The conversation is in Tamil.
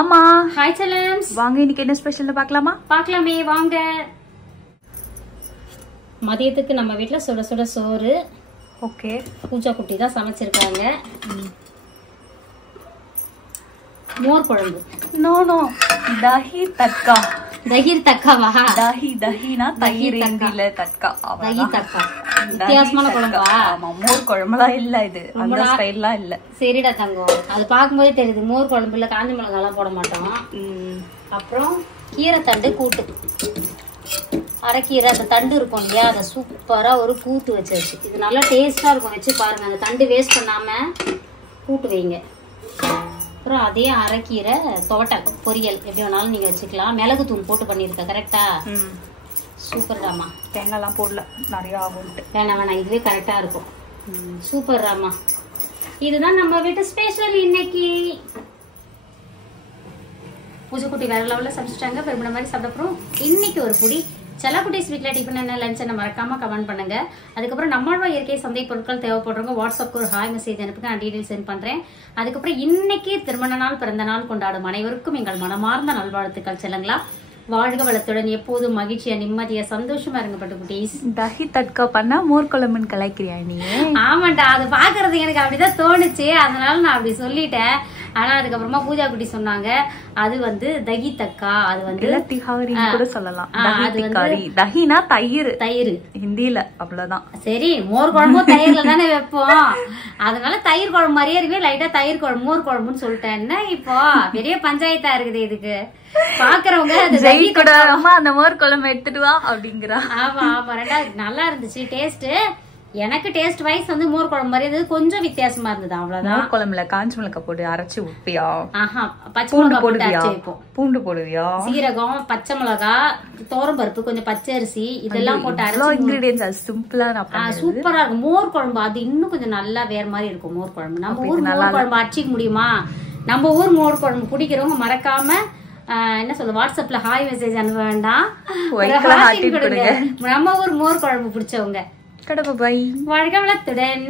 அம்மா ஹாய் செல்லம்ஸ், வாங்க இன்னைக்கு என்ன ஸ்பெஷல்னு பார்க்கலாமா? பார்க்கலாமே வாங்க. மதியத்துக்கு நம்ம வீட்ல சுட சுட சோறு. ஓகே, பூஜா குட்டி தான் சமைச்சிருக்காங்க. மோர் குழம்பு. No no, dahi tadka. தஹி தக்காவா? தஹினா தயிர், இந்தியில தட்கா. தஹி தக்கா வித்தியாசமான குழம்பா? ஆமா, மோர் குழம்புலாம் இல்ல, இது அந்த ஸ்டைல்லாம் இல்ல. சரிடா தங்கம், அது பார்க்கும்போதே தெரியுது மோர் குழம்புல காஞ்சி மிளகாய் எல்லாம் போட மாட்டோம். அப்புறம் கீரை தண்டு கூட்டு, அரைக்கீரை அந்த தண்டு இருக்கும் இல்லையா, அதை சூப்பரா ஒரு கூட்டு வச்சாச்சு. இது நல்லா டேஸ்டா இருக்கும், வச்சு பாருங்க. அந்த தண்டு வேஸ்ட் பண்ணாம கூட்டு வைங்க. அப்புறம் அதே அரைக்கீரை துவட்டல் பொரியல், எப்படி வேணாலும் நீங்க வச்சுக்கலாம். மிளகு தூள் போட்டு பண்ணிருக்க. கரெக்டா? சூப்பர் ராமா. தேங்காய்லாம் போடல, நிறைய ஆகும். வேணாம், இதுவே கரெக்டா இருக்கும். சூப்பர் ராமா. இதுதான் நம்ம வீட்டு ஸ்பெஷல் இன்னைக்கு. பூஜை குட்டி வேற லெவலில் சமைச்சிட்டாங்க. பெருமிட மாதிரி சாப்பிட்டப்புறம் இன்னைக்கு ஒரு புடி செல்லக்குட்டிஸ் வீட்டில் டிஃபன் என்ன லஞ்ச் என்ன மறக்காம கமெண்ட் பண்ணுங்க. அதுக்கப்புறம் நம்மளோட இயற்கை சந்தை பொருட்கள் தேவைப்படுறவங்க வாட்ஸ்அப்க்கு ஒரு ஹாய் மெசேஜ் அனுப்புங்க, நான் டீடைல் சென்ட் பண்றேன். அதுக்கப்புறம் இன்னைக்கு திருமண நாள் பிறந்த நாள் கொண்டாடும் அனைவருக்கும் எங்கள் மனமார்ந்த நல்வாழ்த்துக்கள். செல்லுங்களா, வாழ்க வளத்துடன் எப்போதும் மகிழ்ச்சியா நிம்மதியா சந்தோஷமா இருங்க பட்டுக்குட்டீஸ். தஹி தட்கா பண்ணா மோர் குழம்புன்னு கலாய்க்கிறியா நீ? ஆமாண்டா, அது பாக்குறது எனக்கு அப்படிதான் தோணுச்சு, அதனால நான் அப்படி சொல்லிட்டேன். ஆனா அதுக்கப்புறமா பூஜா குட்டி சொன்னாங்க அது வந்து தகி தக்கா, அது வந்து கூட சொல்லலாம். தஹினா தயிர், தயிர் ஹிந்தியில அவ்வளவுதான். சரி, மோர் குழம்பும் தயிர்ல தானே வைப்போம், அதனால தயிர் குழம்பு மாதிரியே இருக்கு. லைட்டா தயிர் குழம்பு மோர் குழம்புன்னு சொல்லிட்டேன். இப்போ பெரிய பஞ்சாயத்தா இருக்குது இதுக்கு. பாக்குறவங்க அந்த மோர் குழம்பு எடுத்துட்டு வா அப்படிங்கிறா. ஆமா ஆமா, ரெண்டாவது நல்லா இருந்துச்சு டேஸ்ட். எனக்கு டேஸ்ட் வைஸ் வந்து மோர் குழம்பு மாதிரி இருந்தது, கொஞ்சம் வித்தியாசமா இருந்தது, அவ்வளவுதான். மோர் குழம்புல காஞ்ச மிளகாய் போட்டு அரைச்சு ஊத்தியா? ஆஹா, பச்சை மிளகாய் போட்டு அரைச்சு வைப்போம். பூண்டு போடுவியா? சீரகம், பச்சை மிளகாய், தோரம் பருப்பு, கொஞ்சம் பச்சரிசி, இதெல்லாம் போட்டு அரைச்சு இன்கிரிடியன்ட்ஸ் சிம்பிளா சூப்பரா இருக்கும் மோர் குழம்பு. அது இன்னும் கொஞ்சம் நல்லா வேற மாதிரி இருக்கும் மோர் குழம்பு. நம்ம ஊர் மோர் குழம்பு அடிச்சிக்க முடியுமா? நம்ம ஊர் மோர் குழம்பு பிடிக்கிறவங்க மறக்காம என்ன சொல்ல, வாட்ஸ்அப்ல ஹாய் மெசேஜ் அனுப்ப வேண்டாம், நம்ம ஊர் மோர் குழம்பு பிடிச்சவங்க. பை. வாழ்க வளத்துடன்.